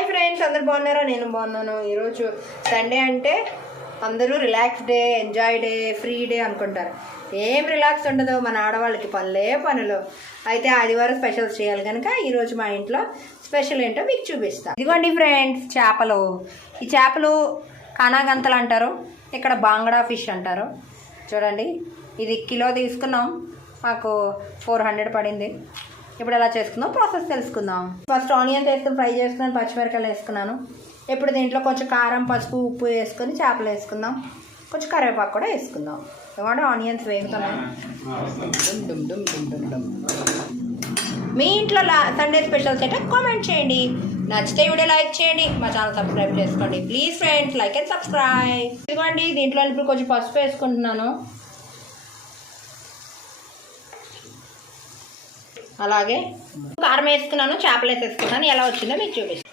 Hi friends, అందరు బాగున్నారా? నేను బాగున్నాను. ఈరోజు సండే అంటే అందరూ relax day, enjoy day, free day అనుకుంటారు. ఏం రిలాక్స్ ఉండదు, మన ఆడవాళ్ళకి పనులే పనులు. అయితే ఆదివారం స్పెషల్స్ చేయాలి కనుక ఈరోజు మా ఇంట్లో స్పెషల్ ఏంటో మీకు చూపిస్తాను. ఇదిగోండి ఫ్రెండ్స్, చేపలు. ఈ చేపలు కానాగంతలు అంటారు, ఇక్కడ బాంగడా ఫిష్ అంటారు. చూడండి, ఇది కిలో తీసుకున్నాం, మాకు 400 పడింది. ఇప్పుడు ఎలా చేసుకుందాం ప్రాసెస్ తెలుసుకుందాం. ఫస్ట్ ఆనియన్స్ వేసుకుని ఫ్రై చేసుకున్నాను, పచ్చిమిరకాయలు వేసుకున్నాను. ఇప్పుడు దీంట్లో కొంచెం కారం, పసుపు, ఉప్పు వేసుకొని చేపలు వేసుకుందాం. కొంచెం కరివేపాకు కూడా వేసుకుందాం. ఏమంటే ఆనియన్స్ వేగుతున్నాయి. మీ ఇంట్లో సండే స్పెషల్స్ అంటే కామెంట్ చేయండి. నచ్చితే వీడియో లైక్ చేయండి, మా ఛానల్ సబ్స్క్రైబ్ చేసుకోండి please friends. Like and subscribe. ఇదిగోండి, దీంట్లో ఇప్పుడు కొంచెం పసుపు వేసుకుంటున్నాను. అలాగే కారం వేసుకున్నాను, చేపలు వేసేసుకున్నాను. ఎలా వచ్చిందో మీకు చూపిస్తాను.